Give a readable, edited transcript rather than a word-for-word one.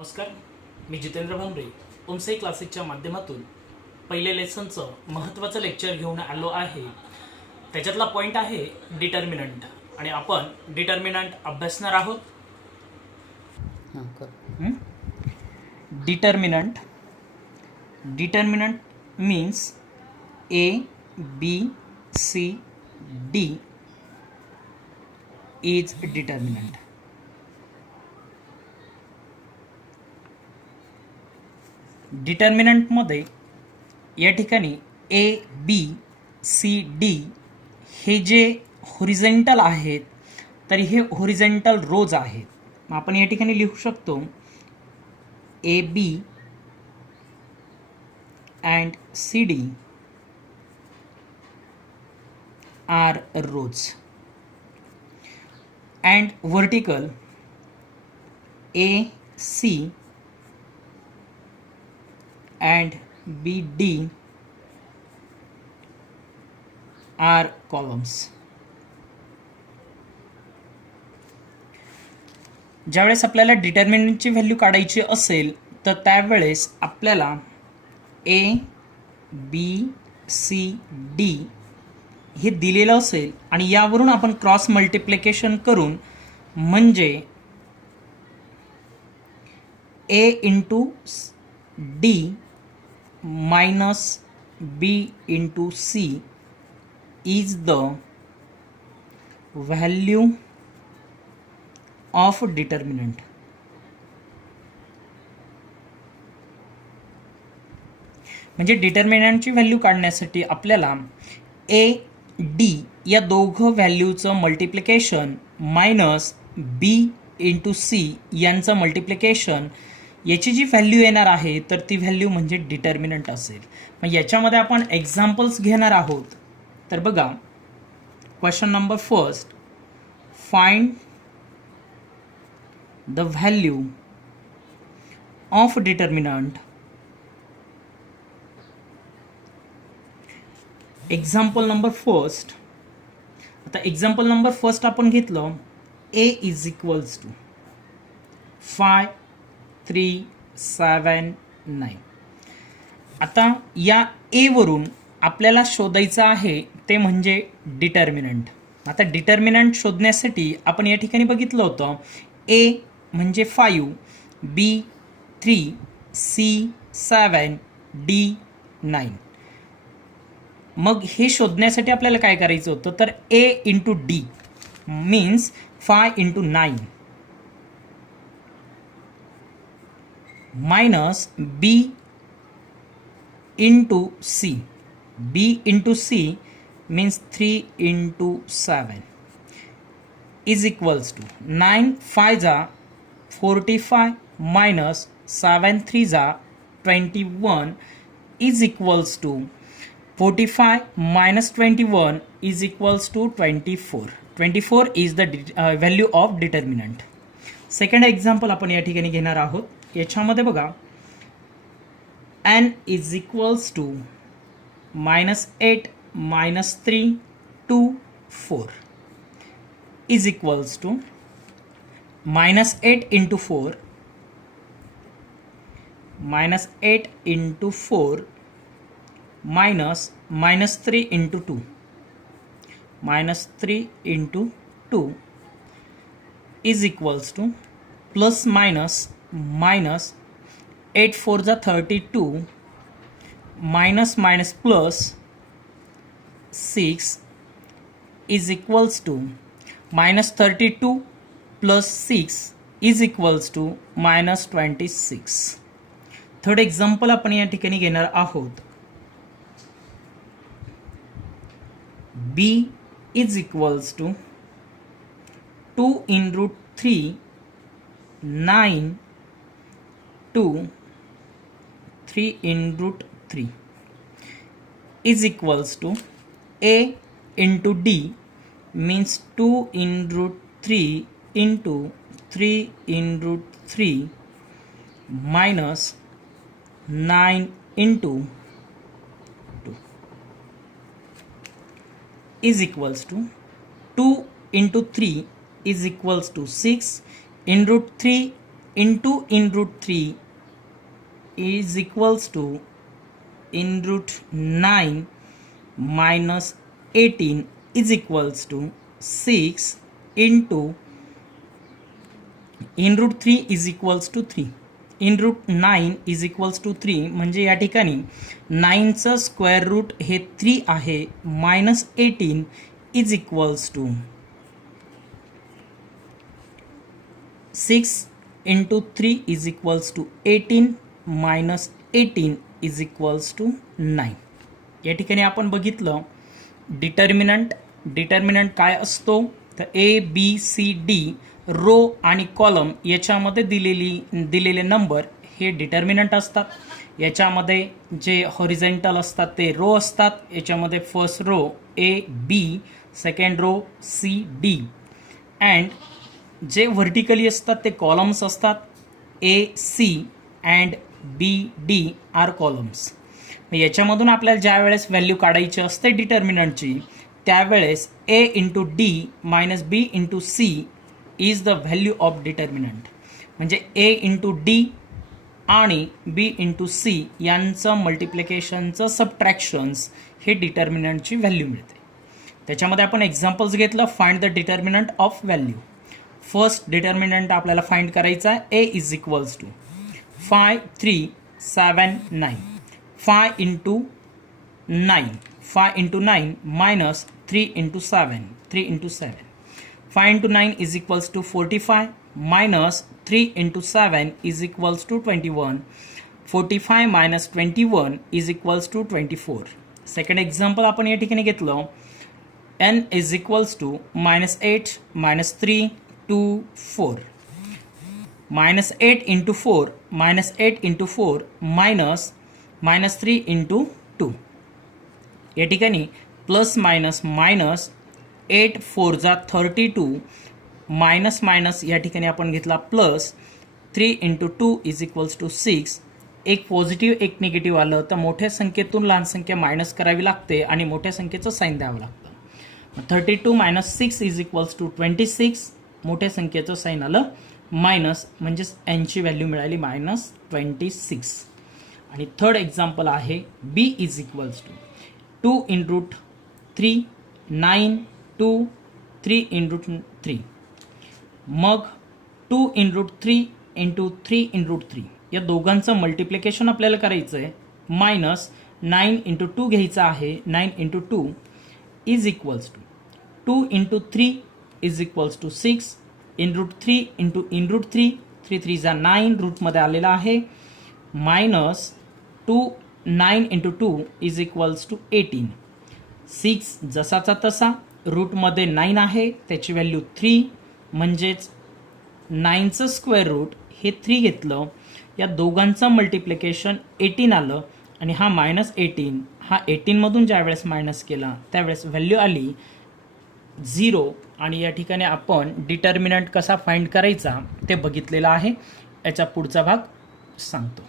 नमस्कार, मी जितेंद्र भांबरे ओमसाई क्लासेसच्या माध्यमातून पहिले लेसनचं महत्त्वाचं लेक्चर घेऊन आलो आहे. त्याच्यातला पॉईंट आहे डिटर्मिनंट आणि आपण डिटर्मिनंट अभ्यासणार आहोत. Determinant means A, B, C, D is determinant. डिटर्मिनंटमध्ये या ठिकाणी A, B, C, D हे जे होरिझेंटल आहेत तर हे होरिझेंटल रोज आहेत. मग आपण या ठिकाणी लिहू शकतो AB and CD are rows and vertical AC and BD are columns. ज्यावेळेस आपल्याला डिटर्मिनंटची व्हॅल्यू काढायची असेल तर त्यावेळेस आपल्याला A, B, C, D हे दिलेलं असेल आणि यावरून आपण क्रॉस मल्टिप्लिकेशन करून म्हणजे A into D minus B into C is the value of determinant. म्हणजे डिटर्मिनंटची व्हॅल्यू काढण्यासाठी आपल्याला A, D या दोघं व्हॅल्यूचं multiplication minus B into C यांचं मल्टिप्लिकेशन याची जी व्हॅल्यू येणार आहे तर ती व्हॅल्यू म्हणजे डिटर्मिनंट असेल. मग याच्यामध्ये आपण एक्झाम्पल्स घेणार आहोत. तर बघा, question number first, find the value of determinant. Example number first. आता एक्झाम्पल नंबर फर्स्ट आपण घेतलं A इज इक्वल्स टू 5, 3, 7, 9. आता या A वरून आपल्याला शोधायचं आहे ते म्हणजे डिटर्मिनंट. आता डिटर्मिनंट शोधण्यासाठी आपण या ठिकाणी बघितलं होतं A म्हणजे 5, B 3, C 7, D 9. मग हे शोधण्यासाठी आपल्याला काय करायचं होतं तर A into D means 5 into 9 minus B into C. B into C means 3 into 7 is equals to 9 5 जा 45 minus 7 3 जा 21 is equals to 45 minus 21 is equals to 24. 24 is the value of determinant. Second example आपण या ठिकाणी घेणार आहोत. याच्यामध्ये बघा, n is equals to -8 -3 2 4 is equals to -8 into 4 -8 into 4 minus -3 into 2 -3 into 2 is equals to plus minus 8 4 जा 32 minus minus plus 6 is equals to minus 32 plus 6 is equals to minus 26. Third example आपण या ठिकाणी घेणार आहोत. B is equals to 2 in root 3 9 2 3 in root 3 is equals to A into D means 2 in root 3 into 3 in root 3 minus 9 into 2 is equals to 2 into 3 is equals to 6 in root 3 into in root 3 is equals to in root 9 minus 18 is equals to 6 into in root 3 is equals to 3. In root 9 is equals to 3 म्हणजे या ठिकाणी 9चं square route हे 3 आहे minus 18 is equals to 6 into 3 is equals to 18 minus 18 is equals to 9. या ठिकाणी आपण बघितलं determinant काय असतो तर ABCD रो आणि कॉलम याच्यामध्ये दिलेले नंबर हे डिटर्मिनंट असतात. याच्यामध्ये जे हॉरिझॉन्टल असतात ते रो असतात. याच्यामध्ये first row AB, second row CD and जे व्हर्टिकली असतात ते कॉलम्स असतात. AC and BD are columns. याच्यामधून आपल्याला ज्या वेळेस व्हॅल्यू काढायची असते डिटर्मिनंटची त्यावेळेस A into D minus B into C is the value of determinant. म्हणजे A इंटू D आणि B इंटू C यांचं मल्टिप्लिकेशनचं सबट्रॅक्शन्स हे डिटर्मिनंटची व्हॅल्यू मिळते. त्याच्यामध्ये आपण एक्झाम्पल्स घेतलं. Find the determinant of value. First determinant आपल्याला फाइंड करायचा आहे. A is equals to 5 3 7 9. 5 into 9 minus 3 into 7. 3 into 7. 5 into 9 is equals to 45 minus 3 into 7 is equals to 21. 45 minus 21 is equals to 24. Second example आपण या ठिकाणी घेतलं. n is equals to minus 8 minus 3 2 4. minus 8 into 4 minus 3 into 2. या ठिकाणी plus minus 8 4 जा 32 minus या ठिकाणी आपण घेतला plus 3 into 2 is equals to 6. एक पॉझिटिव्ह एक निगेटिव्ह आलं तर मोठ्या संख्येतून लहान संख्या मायनस करावी लागते आणि मोठ्या संख्येचं साईन द्यावं लागतं. 32 मायनस 6 इज इक्वल्स टू 26. मोठ्या संख्येचं साईन आलं मायनस म्हणजेच एनची व्हॅल्यू मिळाली मायनस 26. आणि थर्ड एक्झाम्पल आहे B is equals to 2 in root 3 9 2 3 in root 3. मग 2 in root 3 into 3 in root 3 या दोघांचं मल्टिप्लिकेशन आपल्याला करायचं आहे. मायनस 9 इंटू 2 घ्यायचं आहे. 9 into 2 is equals to 2 into 3 is equals to 6 in root 3 into in root 3. 3 3 जा 9 रूटमध्ये आलेला आहे minus 9 into 2 is equals to 18. 6 जसाचा तसा रूटमध्ये 9 आहे त्याची व्हॅल्यू 3 म्हणजेच 9चं स्क्वेअर रूट हे 3 घेतलं. या दोघांचं मल्टिप्लिकेशन 18 आलं आणि हा मायनस 18 हा 18मधून ज्यावेळेस मायनस केला त्यावेळेस व्हॅल्यू आली 0. आणि या ठिकाणी आपण डिटर्मिनंट कसा फाइंड करायचा ते बघितलेलं आहे. याचा पुढचा भाग सांगतो.